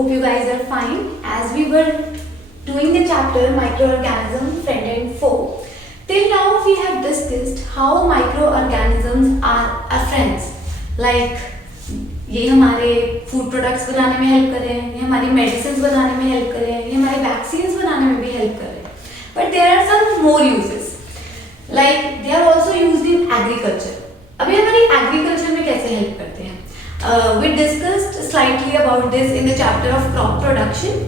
Hope you guys are fine. As we were doing the chapter Microorganism Friend and Foe, till now we have discussed how microorganisms are our friends. Like ये हमारे food products बनाने में help कर रहे हैं, ये हमारी medicine बनाने में हेल्प कर रहे हैं, ये हमारे वैक्सीन्स बनाने में भी हेल्प कर रहे हैं. But there are some more usages, like they are also used in agriculture. अभी हमारी एग्रीकल्चर में कैसे हेल्प करते हैं? We discussed slightly about this in the chapter of crop production.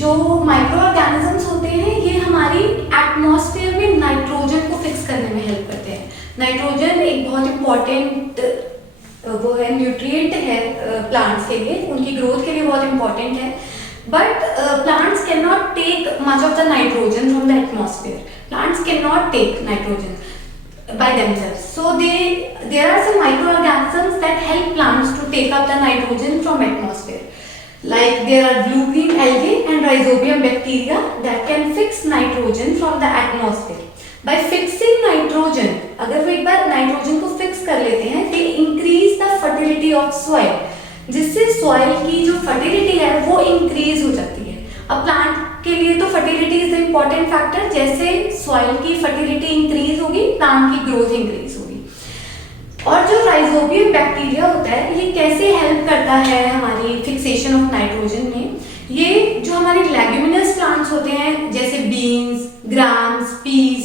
जो माइक्रोऑर्गेनिजम्स होते हैं ये हमारी एटमॉस्फेयर में नाइट्रोजन को फिक्स करने में हेल्प करते हैं. नाइट्रोजन एक बहुत इंपॉर्टेंट वो है, न्यूट्रिएंट है प्लांट्स के लिए, उनकी ग्रोथ के लिए बहुत इंपॉर्टेंट है. But plants can not take much of the nitrogen from the atmosphere. Plants can not take nitrogen by themselves. So there are some microorganisms that help plants to take up the nitrogen from atmosphere. Like there are blue-green algae and rhizobium bacteria that can fix nitrogen from the atmosphere. By fixing nitrogen, अगर वो एक बार nitrogen को fix कर लेते हैं, they increase the fertility of soil. जिससे soil की जो fertility है वो increase हो जाती है. अब प्लांट के लिए तो fertility is the important factor. जैसे सॉइल की फर्टिलिटी इंक्रीज होगी, प्लांट की ग्रोथ इंक्रीज होगी. और जो राइजोबियम बैक्टीरिया होता है ये कैसे हेल्प करता है हमारी फिक्सेशन ऑफ नाइट्रोजन में? ये जो हमारे लेग्यूमिनस प्लांट्स होते हैं जैसे बीन्स, ग्राम्स, पीस,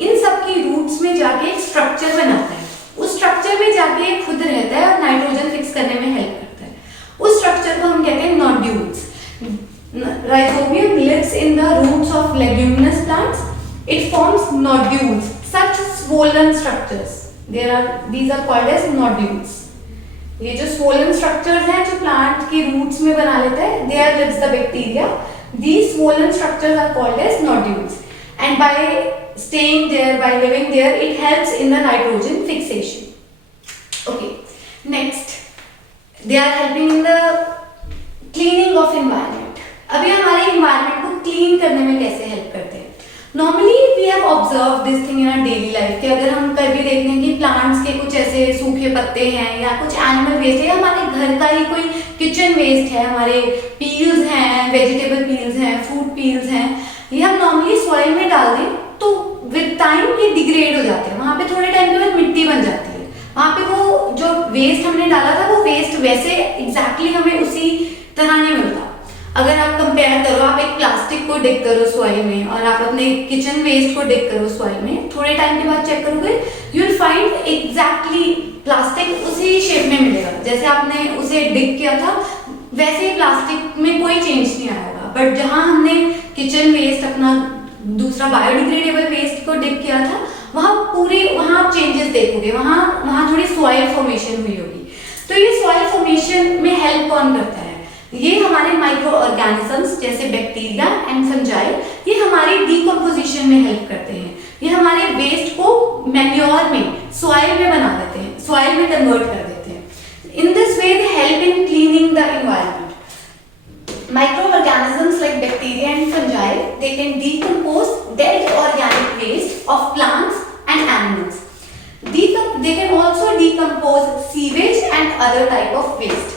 इन सब की रूट्स में जाके एक स्ट्रक्चर बनाता है. उस स्ट्रक्चर में जाके खुद रहता है और नाइट्रोजन फिक्स करने में हेल्प करता है. उस स्ट्रक्चर को हम कहते हैं nodules. Rhizobium lives in the roots of leguminous plants. It forms nodules, such swollen structures. These are called as nodules. ये जो swollen structures हैं जो plant के roots में बना लेता है, there lives the bacteria. These swollen structures are called as nodules. And by staying there, by living there, it helps in the nitrogen fixation. Okay. Next, they are helping in the cleaning of environment. अभी हमारे environment को clean करने में कैसे help करते हैं? Normally we have observe this thing in our daily life कि अगर हम कभी देखते हैं कि प्लांट्स के कुछ ऐसे सूखे पत्ते हैं या कुछ एनिमल वेस्ट है या हमारे घर का ही कोई किचन वेस्ट है, हमारे पील्स हैं, वेजिटेबल पील्स हैं, फ्रूट पील्स हैं, ये हम नॉर्मली सॉइल में डाल दें तो विद टाइम ये डिग्रेड हो जाते हैं. वहाँ पे थोड़े टाइम के बाद मिट्टी बन जाती है. वहाँ पे वो जो वेस्ट हमने डाला था वो वेस्ट वैसे एग्जैक्टली हमें उसी तरह नहीं मिलता. अगर आप कंपेयर करो, आप एक प्लास्टिक को डिग करो सॉइल में और आप अपने किचन वेस्ट को डिग करो सॉइल में, थोड़े टाइम के बाद चेक करोगे you will find exactly plastic उसी शेप में मिलेगा जैसे आपने उसे डिग किया था. वैसे प्लास्टिक में कोई चेंज नहीं आएगा. बट जहां हमने किचन वेस्ट, अपना दूसरा बायोडिग्रेडेबल वेस्ट को डिग किया था, वहां आप चेंजेस देखोगे, वहां थोड़ी सॉइल फॉर्मेशन हुई होगी. तो ये सॉइल फॉर्मेशन में हेल्प कौन करता है? ये हमारे माइक्रो ऑर्गेनिजम्स जैसे बैक्टीरिया एंड फंजाई, ये हमारी डीकम्पोजिशन में हेल्प करते हैं. ये हमारे वेस्ट को मैन्योर में, सॉइल में बना देते हैं, सॉइल में कन्वर्ट कर देते हैं. In this way they help in cleaning the environment. Micro organisms like bacteria and fungi, they can decompose dead organic waste of plants and animals. They can also decompose sewage and other type of waste.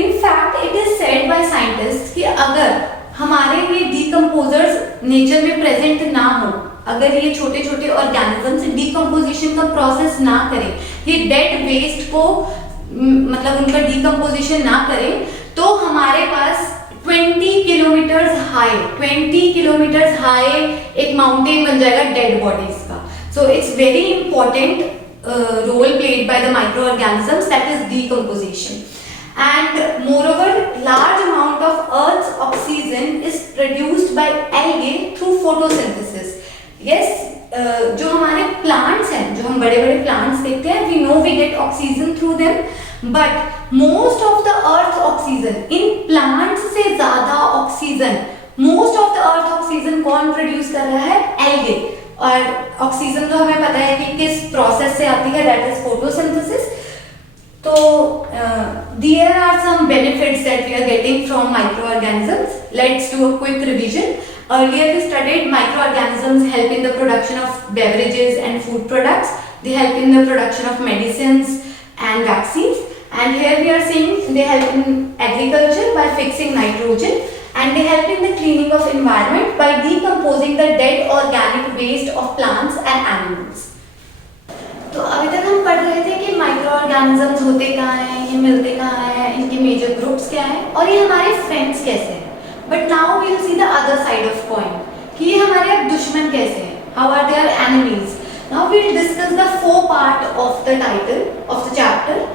In fact, it is said by scientists कि अगर हमारे ये decomposers nature में present ना हो, अगर ये छोटे छोटे ऑर्गेनिजम्स डिकम्पोजिशन का प्रोसेस ना करें, ये डेड वेस्ट को मतलब उनका डिकम्पोजिशन ना करें, तो हमारे पास 20 किलोमीटर्स हाई एक माउंटेन बन जाएगा डेड बॉडीज का. So it's very important role played by the microorganisms, that is decomposition. And moreover, large amount of Earth's oxygen is produced by algae through photosynthesis. Yes, जो हमारे plants हैं, जो हम बड़े बड़े plants देखते हैं, we know we get oxygen through them, but most of the Earth's oxygen, in plants से ज़्यादा oxygen, most of the Earth oxygen कौन produce कर रहा है? algae. और ऑक्सीजन तो हमें पता है कि किस प्रोसेस से आती है, दैट इज फोटोसिंथेसिस. तो there are some benefits that we are getting from microorganisms. Let's do a quick revision. Earlier we studied microorganisms help in the production of beverages and food products. They help in the production of medicines and vaccines. And here we are seeing they help in agriculture by fixing nitrogen, and they help in the cleaning of environment by decomposing the dead organic waste of plants and animals. तो अभी तक हम पढ़ रहे थे कि micro organisms होते कहाँ हैं, ये मिलते कहाँ हैं, इनके मेजर ग्रुप्स क्या हैं और ये हमारे फ्रेंड्स कैसे हैं. But now we will see the other side of coin कि ये हमारे अब दुश्मन कैसे हैं. How are there enemies. Now we will discuss the 4 part of the title of the chapter.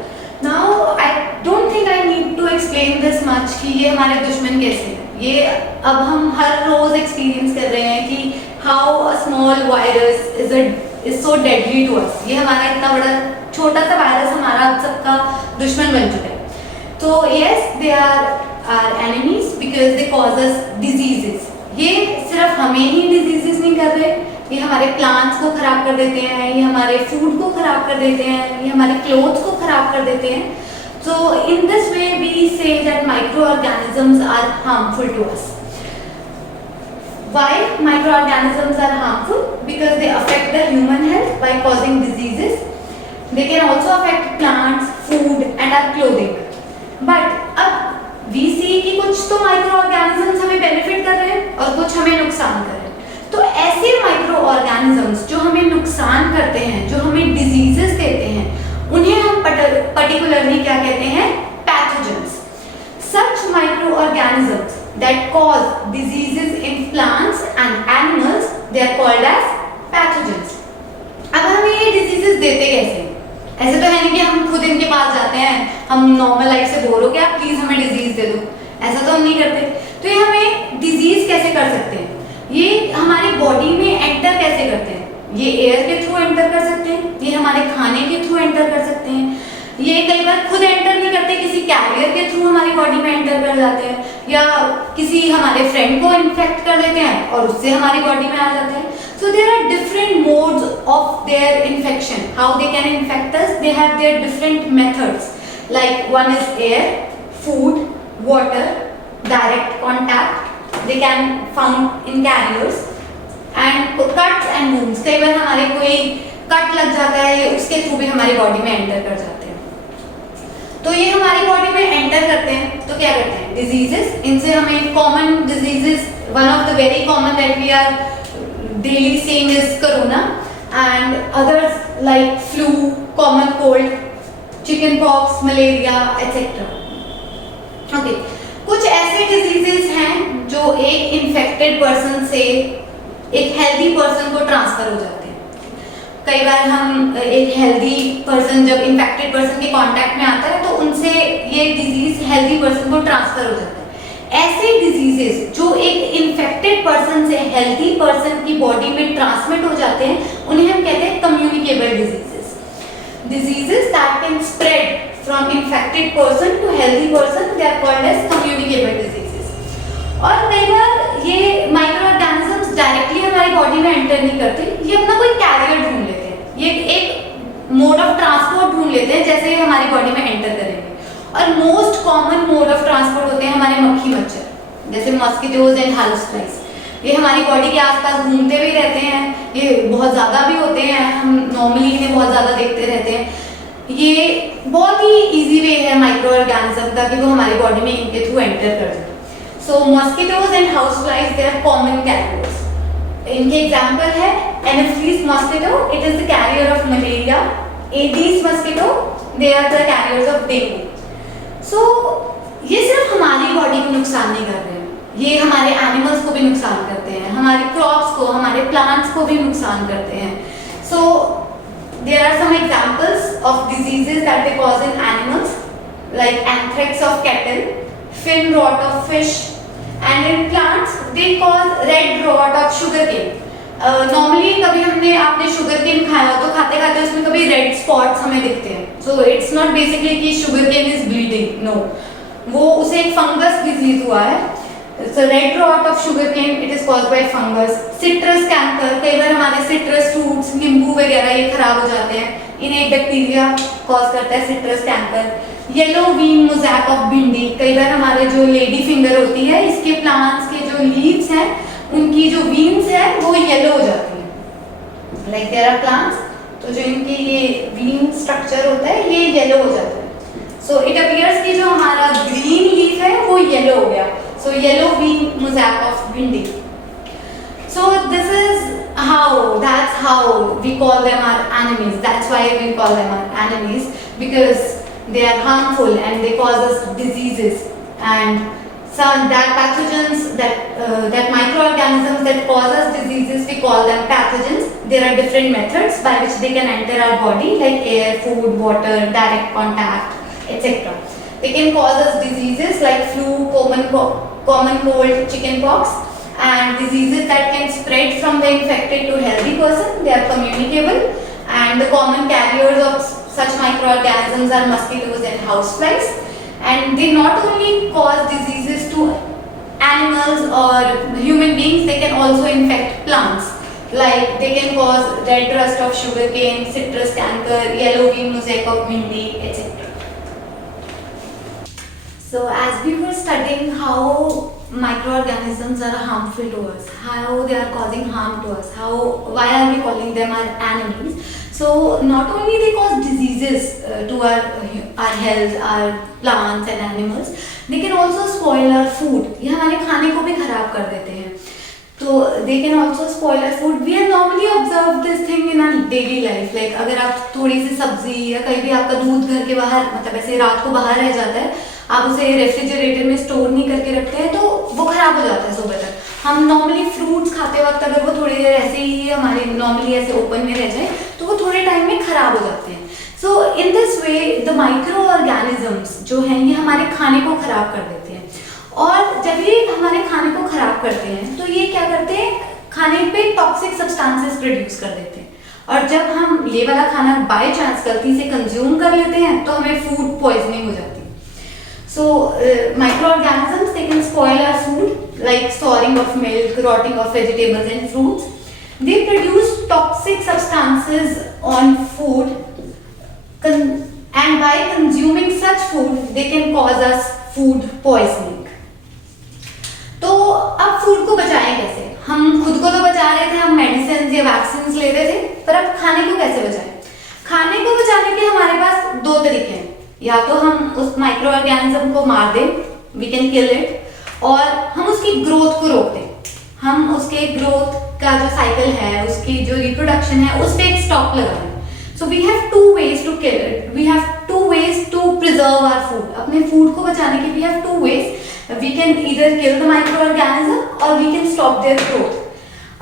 Now I don't think I need to explain this much कि ये हमारे दुश्मन कैसे हैं. ये अब हम हर रोज एक्सपीरियंस कर रहे हैं कि how a small virus is so deadly to us. ये हमारा इतना बड़ा छोटा सा वायरस हमारा अब सबका दुश्मन बन चुका है. तो yes, they are our enemies because they cause us diseases. ये सिर्फ हमें ही diseases नहीं कर रहे, ये हमारे प्लांट्स को खराब कर देते हैं, ये हमारे फूड को खराब कर देते हैं, ये हमारे क्लोथ्स को खराब कर देते हैं. So in this way we say that microorganisms are harmful to us. Why microorganisms are harmful? Because they affect the human health by causing diseases. They can also affect plants, food and our clothing. But अब we see कि कुछ तो microorganisms हमें benefit कर रहे हैं और कुछ हमें नुकसान कर रहे हैं. तो ऐसे माइक्रो ऑर्गेनिजम्स जो हमें नुकसान करते हैं, जो हमें डिजीजेस देते हैं, उन्हें हम पर्टिकुलरली क्या कहते हैं? Pathogens. Such micro organisms that cause diseases in plants and animals they are called as pathogens. अब हमें ये डिजीजेस देते कैसे? ऐसे तो है नहीं कि हम खुद इनके पास जाते हैं, हम नॉर्मल लाइफ से बोर हो गया प्लीज हमें डिजीज दे दो, ऐसा तो हम नहीं करते. तो ये हमें डिजीज कैसे कर सकते हैं? ये हमारी बॉडी में एंटर कैसे करते हैं? ये एयर के थ्रू एंटर कर सकते हैं, ये हमारे खाने के थ्रू एंटर कर सकते हैं, ये कई बार खुद एंटर नहीं करते, किसी कैरियर के थ्रू हमारी बॉडी में एंटर कर जाते हैं, या किसी हमारे फ्रेंड को इन्फेक्ट कर देते हैं और उससे हमारी बॉडी में आ जाते हैं. So there are different modes of their infection. How they can infect us? They have their different methods. Like one is air, food, water, direct contact. They can found in carriers and cuts and wounds. कई बार हमारे कोई cut लग जाता है, उसके through भी हमारी body में एंटर कर जाते हैं. तो ये हमारी बॉडी में एंटर करते हैं तो क्या करते हैं? डिजीजेस. इनसे हमें common diseases, one of the very common that we are daily seeing is corona and others like flu, common cold, chicken pox, malaria etcetera. Okay, कुछ ऐसे डिजीजेस हैं जो एक इन्फेक्टेड पर्सन से एक हेल्दी पर्सन को ट्रांसफर हो जाते हैं. कई बार हम एक हेल्दी पर्सन जब इन्फेक्टेड पर्सन के कांटेक्ट में आता है तो उनसे ये डिजीज हेल्दी पर्सन को ट्रांसफर हो जाता है. ऐसे डिजीजेस जो एक इन्फेक्टेड पर्सन से हेल्दी पर्सन की बॉडी में ट्रांसमिट हो जाते हैं उन्हें हम कहते हैं communicable diseases. Diseases that can spread from infected person to healthy person, they are called as communicable diseases. और कई बार ये माइक्रो ऑर्गेनिजम्स डायरेक्टली हमारी बॉडी में एंटर नहीं करते, ये अपना कोई कैरियर ढूंढ लेते हैं, ये एक मोड ऑफ ट्रांसपोर्ट ढूंढ लेते हैं जैसे हमारी बॉडी में एंटर करेंगे. और most common mode of transport होते हैं हमारे मक्खी मच्छर, जैसे मस्किटोज एंड हाउसफ्लाइज. ये हमारी बॉडी के आसपास घूमते भी रहते हैं, ये बहुत ज़्यादा भी होते हैं, हम नॉर्मली इन्हें बहुत ज़्यादा देखते रहते हैं. ये बहुत ही इजी वे है माइक्रो ऑर्गेनिज्म का कि वो हमारी बॉडी में इनके थ्रू एंटर कर जाए. So mosquitoes and houseflies they are common carriers. इनके एग्जांपल है anopheles mosquito, it is the carrier of malaria. Aedes mosquito, they are the carriers of dengue. So ये सिर्फ हमारी बॉडी को नुकसान नहीं कर रहे हैं, ये हमारे एनिमल्स को भी नुकसान करते हैं, हमारे क्रॉप्स को, हमारे प्लांट्स को भी नुकसान करते हैं. सो there are some examples of diseases that they cause in animals like anthrax of cattle, fin rot of fish, and in plants they cause red rot of sugarcane. Normally कभी हमने आपने sugarcane खाया तो खाते खाते उसमें कभी red spots हमें दिखते हैं. So it's not basically कि sugarcane is bleeding, no. वो उसे एक फंगस डिजीज हुआ है. So red rot of sugarcane, it is caused by fungus. Citrus canker, कई बार हमारे citrus fruits, नींबू वगैरह ये खराब हो जाते हैं, इन्हें एक बैक्टीरिया कॉज करता है citrus canker. Yellow vein mosaic of bhindi, कई बार हमारे जो लेडी फिंगर होती है इसके प्लांट्स के जो लीव्स हैं उनकी जो वीन्स है वो येलो हो जाती है. लाइक देयर आर प्लांट्स, तो जो इनकी ये वीन स्ट्रक्चर होता है ये येलो हो जाता है. सो इट अपियर्स कि जो हमारा ग्रीन लीफ है वो येलो हो गया. So yellow vein mosaic of bhindi. So this is that's how we call them our enemies. That's why we call them our enemies, because they are harmful and they cause us diseases. And some that pathogens, that microorganisms that cause us diseases, we call them pathogens. There are different methods by which they can enter our body, like air, food, water, direct contact, etc. They can cause us diseases like flu, common cold, chickenpox, and diseases that can spread from the infected to healthy person. They are communicable, and the common carriers of such microorganisms are mosquitoes and houseflies. And they not only cause diseases to animals or human beings, they can also infect plants. Like they can cause red rust of sugarcane, citrus canker, yellow green mosaic of bhindi, etc. So as we were studying how microorganisms are harmful to us, how they are causing harm to us, why are we calling them our enemies? So not only they cause diseases to our health, our plants and animals, they can also spoil our food. ये हमारे खाने को भी खराब कर देते हैं. तो they can also spoil our food. We have normally observed this thing in our daily life. Like अगर आप थोड़ी सी सब्जी या कहीं भी आपका दूध घर के बाहर, मतलब ऐसे रात को बाहर रह जाता है, आप उसे रेफ्रिजरेटर में स्टोर नहीं करके रखते हैं, तो वो खराब हो जाता है सुबह तक. हम नॉर्मली फ्रूट्स खाते वक्त अगर वो थोड़ी देर ऐसे ही हमारे नॉर्मली ऐसे ओपन में रह जाए तो वो थोड़े टाइम में खराब हो जाते हैं. So in this way the micro organisms जो हैं ये हमारे खाने को खराब कर देते हैं. और जब ये हमारे खाने को खराब करते हैं तो ये क्या करते हैं, खाने पे टॉक्सिक सब्सटेंसेस प्रोड्यूस कर देते हैं. और जब हम ये वाला खाना बाय चांस गलती से कंज्यूम कर लेते हैं तो हमें फूड पॉइजनिंग हो जाती है. So microorganisms, they can spoil our food, like souring of milk, rotting of vegetables and fruits. They produce toxic substances on food, and by consuming such food, they can cause us food poisoning. तो अब food को बचाएं कैसे? हम खुद को तो बचा रहे थे, हम मेडिसिन या वैक्सीन ले रहे थे, पर अब खाने को कैसे बचाएं? खाने को बचाने के हमारे पास दो तरीके हैं. या तो हम उस माइक्रो ऑर्गेनिज्म को मार दें, वी कैन किल इट, और हम उसकी ग्रोथ को रोक दें. हम उसके ग्रोथ का जो साइकिल है, उसकी जो रिप्रोडक्शन है, उस पर एक स्टॉप लगा दें. So we have two ways to kill it, we have two ways to preserve our food. अपने फूड को बचाने के we have two ways. We can either kill the micro organism और we can stop their growth.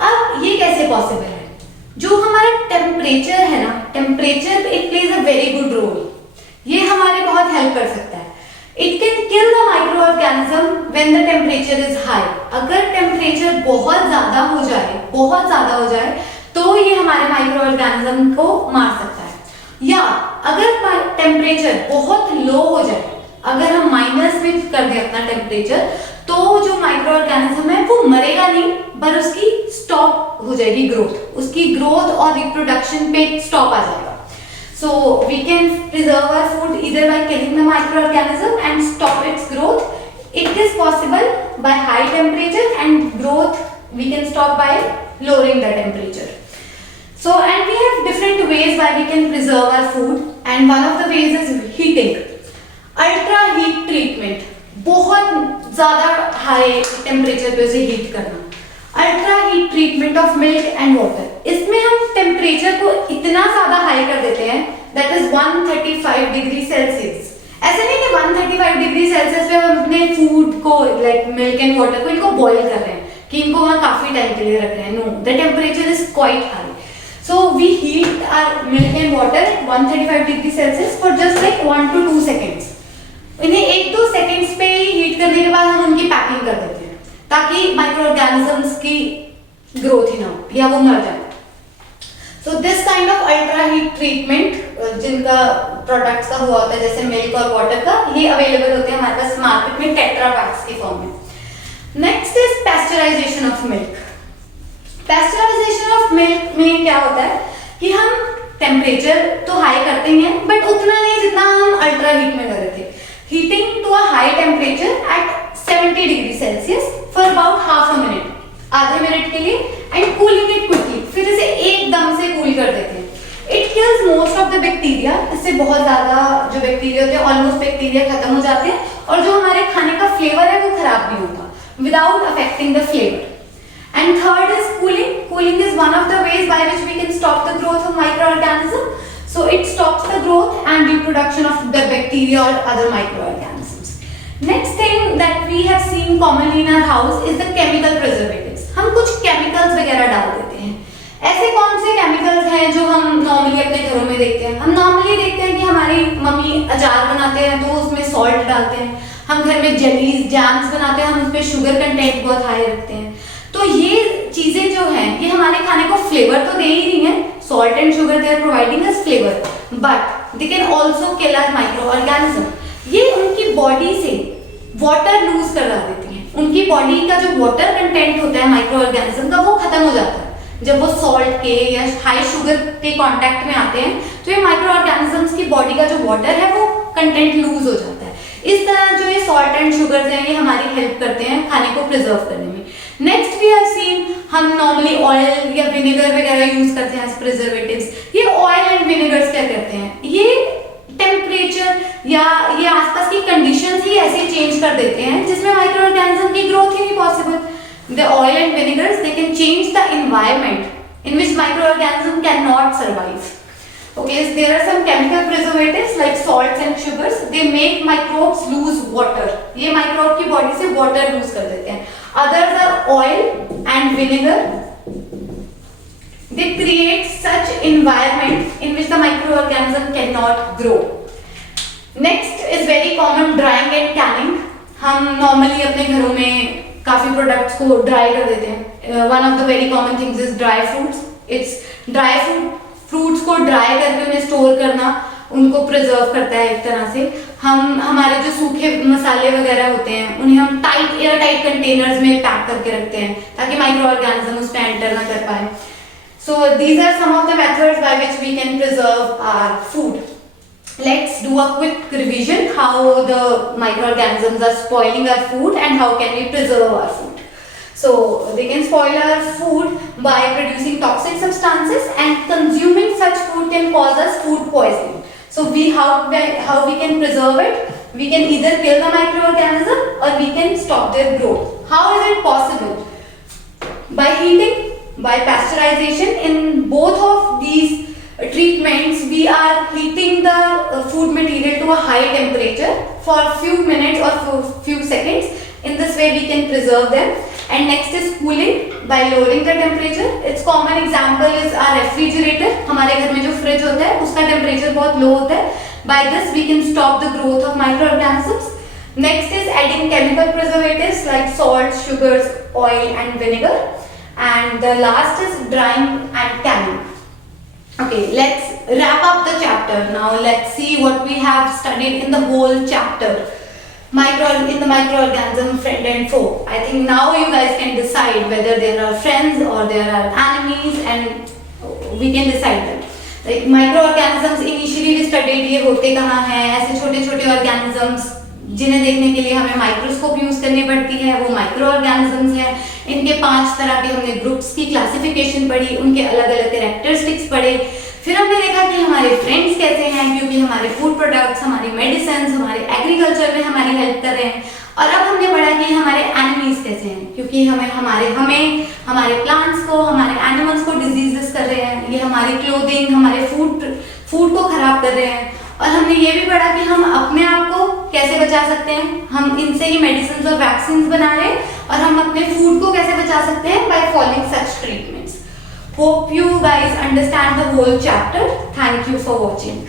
अब ये कैसे possible है? जो हमारा टेम्परेचर है ना, temperature it plays a very good role. ये हमारे बहुत हेल्प कर सकता है. It can kill the micro organism when the temperature is high. अगर टेम्परेचर बहुत ज्यादा हो जाए तो ये हमारे माइक्रो ऑर्गेनिज्म को मार सकता है. या अगर टेम्परेचर बहुत लो हो जाए, अगर हम माइनस में कर दें अपना टेम्परेचर, तो जो माइक्रो ऑर्गेनिज्म है वो मरेगा नहीं, पर उसकी स्टॉप हो जाएगी ग्रोथ. उसकी ग्रोथ और रिप्रोडक्शन पे स्टॉप आ जाएगा. So we can preserve our food either by killing the microorganism and stop its growth. It is possible by high temperature, and growth we can stop by lowering the temperature. So, and we have different ways why we can preserve our food, and one of the ways is heating. Ultra heat treatment, बहुत ज़्यादा high temperature पे उसे heat करना. Ultra heat treatment of milk and water. इसमें हम temperature को इतना ज्यादा हाई कर देते हैं, दैट इज 135 डिग्री सेल्सियस. ऐसे नहीं कि 135 डिग्री सेल्सियस पे हम अपने फूड को, लाइक मिल्क एंड वाटर को, इनको बॉईल कर रहे हैं कि इनको वहाँ काफी टाइम के लिए रख रहे हैं. No, the temperature is quite high. So we heat our milk and water at 135 degree Celsius for just like 1 to 2 seconds. इन्हें 1-2 सेकेंड्स पे हीट करने के बाद हम उनकी पैकिंग कर देते हैं ताकि माइक्रो ऑर्गेनिजम्स की ग्रोथ ही ना हो या वो मर जाए. So this kind of ultra heat treatment जिनका प्रोडक्ट्स का हुआ होता है, जैसे मिल्क और वाटर का, ये अवेलेबल होते हैं हमारे पास मार्केट में टेट्रा पैक्स की फॉर्म में. Next is pasteurisation of milk. Pasteurisation of milk में क्या होता है कि हम टेम्परेचर तो हाई करते हैं, बट उतना नहीं जितना हम अल्ट्रा हीट में कर रहे थे. Heating to a high temperature at 70 degree Celsius for about half a minute, आधे मिनट के लिए, एंड कूलिंग इट क्विकली. फिर इसे एकदम से कूल कर देते हैं. It kills most of the the bacteria, इससे बहुत ज़्यादा जो बैक्टीरिया होते हैं, ऑलमोस्ट बैक्टीरिया खत्म हो जाते हैं, और जो हमारे खाने का फ्लेवर है वो खराब नहीं होता without affecting the flavour. And third is cooling. Cooling is one of the ways by which we can stop the growth of microorganisms. So it stops the growth and reproduction of the bacteria or other microorganisms. Next thing that we have seen commonly in our house is the chemical preservatives. हम कुछ chemicals वगैरह डाल देते हैं. ऐसे कौन से chemicals हैं जो हम normally अपने घरों में देखते हैं? हम normally देखते हैं कि हमारी मम्मी अचार बनाते हैं तो उसमें salt डालते हैं. हम घर में jellies, jams बनाते हैं, हम उसमें sugar content बहुत high रखते हैं. तो ये चीजें जो हैं ये हमारे खाने को फ्लेवर तो दे ही रही हैं. Salt and sugar they are providing us flavour, but they can also kill our micro organism. ये उनकी बॉडी से वाटर लूज करवा देती हैं. उनकी बॉडी का जो वाटर कंटेंट होता है माइक्रो ऑर्गेनिज्म का वो खत्म हो जाता है जब वो सॉल्ट के या हाई शुगर के कांटेक्ट में आते हैं. तो ये माइक्रो ऑर्गेनिजम्स की बॉडी का जो वाटर है वो कंटेंट लूज हो जाता है. इस तरह जो ये सॉल्ट एंड शुगर हैं ये हमारी हेल्प करते हैं खाने को प्रिजर्व करने में. नेक्स्ट वी हैव सीन, हम नॉर्मली ऑयल या विनेगर वगैरह यूज करते हैं एज प्रिजर्वेटिव्स. ये ऑयल एंड विनेगर्स क्या करते हैं, ये टेम्परेचर या ये आसपास की कंडीशंस ही ऐसे चेंज कर देते हैं जिसमें माइक्रो ऑर्गेनिज्म की ग्रोथ ही नहीं possible. The oil and vinegars they can change the environment in which micro organism can not survive. Okay, so there are some chemical preservatives like salts and sugars. They make microbes lose water. ये microbe की body से water lose कर देते हैं. Others are oil and vinegar. They create such environment in which the microorganism cannot grow. Next is very common drying and canning. हम normally अपने घरों में काफी products को dry कर देते हैं. One of the very common things is dry fruits. It's dry fruits को ड्राई करके उन्हें स्टोर करना उनको प्रिजर्व करता है एक तरह से. हम हमारे जो सूखे मसाले वगैरह होते हैं उन्हें हम टाइट एयर टाइट कंटेनर्स में पैक करके रखते हैं ताकि माइक्रो ऑर्गेनिज्म उस पर एंटर ना कर पाए. So these are some of the methods by which we can preserve our food. Let's do a quick revision how the microorganisms are spoiling our food and how can we preserve our food. So they can spoil our food by producing toxic substances, and consuming such food can cause us food poisoning. So how we can preserve it? We can either kill the microorganism or we can stop their growth. How is it possible? By heating, by pasteurization. In both of these treatments, we are heating the food material to a high temperature for a few minutes or few seconds. In this way we can preserve them. And next is cooling by lowering the temperature. Its common example is our refrigerator. हमारे घर में जो fridge होता है उसका temperature बहुत लो होता है. By this we can stop the growth of microorganisms. Next is adding chemical preservatives like salt, sugars, oil and vinegar. And the last is drying and canning. Okay, let's wrap up the chapter. Now let's see what we have studied in the whole chapter. In the microorganism friend and foe. I think now you guys can decide whether they are friends or they are enemies, and we can decide that. Like microorganisms initially we studied ये होते कहाँ हैं, ऐसे छोटे छोटे organisms जिन्हें देखने के लिए हमें माइक्रोस्कोप यूज करनी पड़ती है, वो माइक्रो ऑर्गेनिजम्स हैं. इनके 5 तरह के हमने ग्रुप्स की क्लासिफिकेशन पढ़ी, उनके अलग अलग कैरेक्टरिस्टिक्स पढ़े. फिर हमने देखा कि हमारे फ्रेंड्स कैसे हैं, क्योंकि हमारे फूड प्रोडक्ट्स, हमारी मेडिसिन, हमारे एग्रीकल्चर में हमारी हेल्प कर रहे हैं. और अब हमने पढ़ा कि हमारे एनिमीज कैसे हैं, क्योंकि हमारे प्लांट्स को, हमारे एनिमल्स को डिजीजेस कर रहे हैं. ये हमारी क्लोथिंग, हमारे फूड को खराब कर रहे हैं. और हमने ये भी पढ़ा कि हम अपने आप को कैसे बचा सकते हैं. हम इनसे ही मेडिसिन और वैक्सीन बना रहे हैं, और हम अपने फूड को कैसे बचा सकते हैं by following such treatments. Hope you guys understand the whole chapter. Thank you for watching.